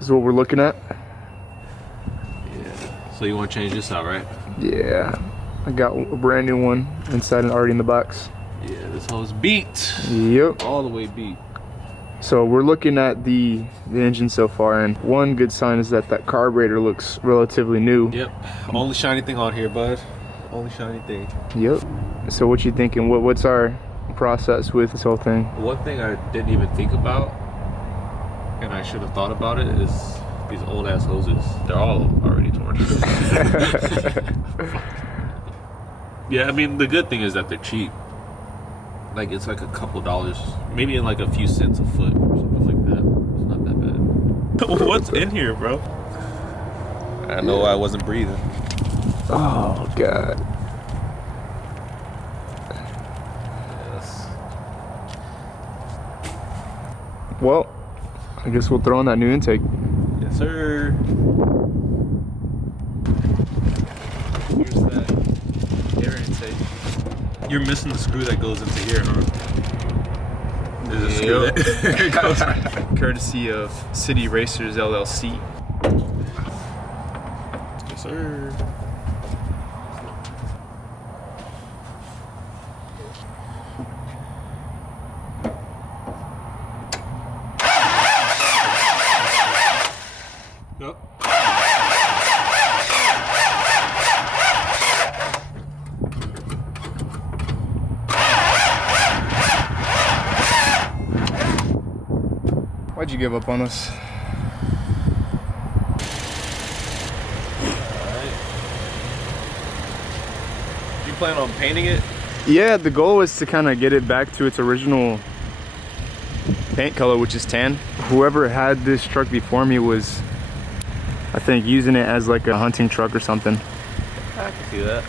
is what we're looking at. Yeah. So you want to change this out, right? Yeah. I got a brand new one inside and already in the box. Yeah, this hoe's beat. Yep. All the way beat. So we're looking at the engine so far, and one good sign is that carburetor looks relatively new. Yep. Only shiny thing on here, bud. Only shiny thing. Yep. So what you thinking? What's our process with this whole thing? One thing I didn't even think about, and I should have thought about it, is these old ass hoses. They're all already torn. Yeah, I mean, the good thing is that they're cheap. Like, it's like a couple dollars, maybe in like a few cents a foot or something like that. It's not that bad. What's in here, bro? I know I wasn't breathing. Oh, God. Yes. Well, I guess we'll throw on that new intake. Yes, sir. Here's that air intake. You're missing the screw that goes into here, huh? There's a screw that goes. Courtesy of City Racers LLC. Yes, sir. Yep. Why'd you give up on us? Alright. You plan on painting it? Yeah, the goal was to kind of get it back to its original paint color, which is tan. Whoever had this truck before me was, I think, using it as like a hunting truck or something. I can see that.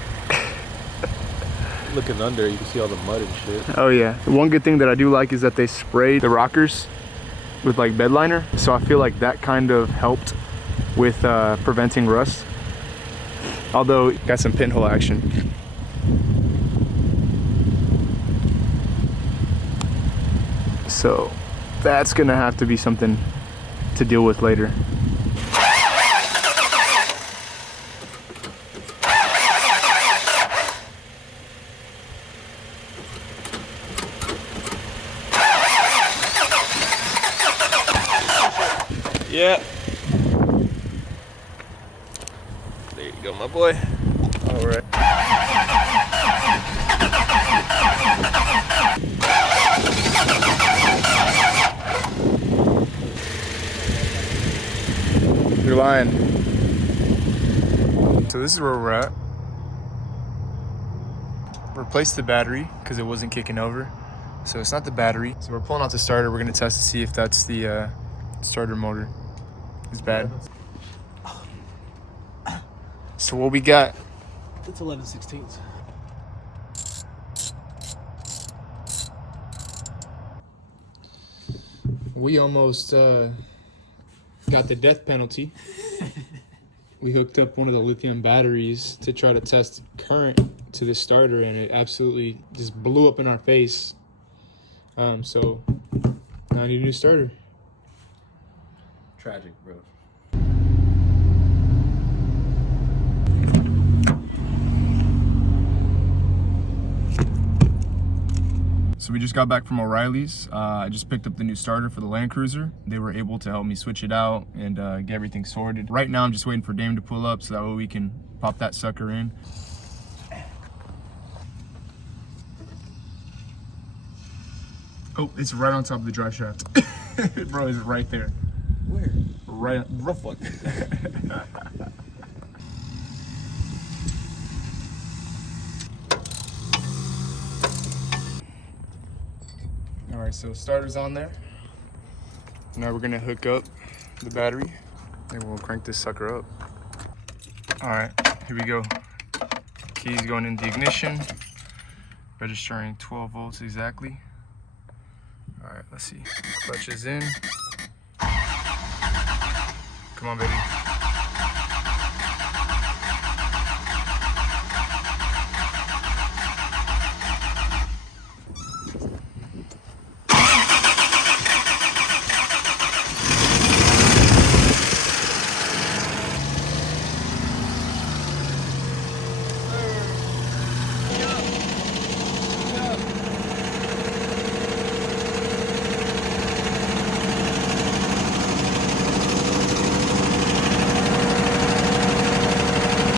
Looking under, you can see all the mud and shit. Oh yeah. The one good thing that I do like is that they sprayed the rockers with like bed liner, so I feel like that kind of helped with preventing rust. Although it got some pinhole action. So that's gonna have to be something to deal with later. Yeah. There you go, my boy. All right. You're lying. So this is where we're at. Replaced the battery because it wasn't kicking over. So it's not the battery. So we're pulling out the starter. We're gonna test to see if that's the starter motor is bad. So what we got? It's 11/16. We almost got the death penalty. We hooked up one of the lithium batteries to try to test current to the starter, and it absolutely just blew up in our face. So now I need a new starter. Tragic, bro. So we just got back from O'Reilly's. I just picked up the new starter for the Land Cruiser. They were able to help me switch it out and get everything sorted. Right now I'm just waiting for Dame to pull up so that way we can pop that sucker in. Oh, it's right on top of the drive shaft. Bro, it's right there. Where? Right. Rough one. All right, so starter's on there. Now we're gonna hook up the battery and we'll crank this sucker up. All right, here we go. Keys going into the ignition, registering 12 volts exactly. All right, let's see. Clutch is in. Come on, baby.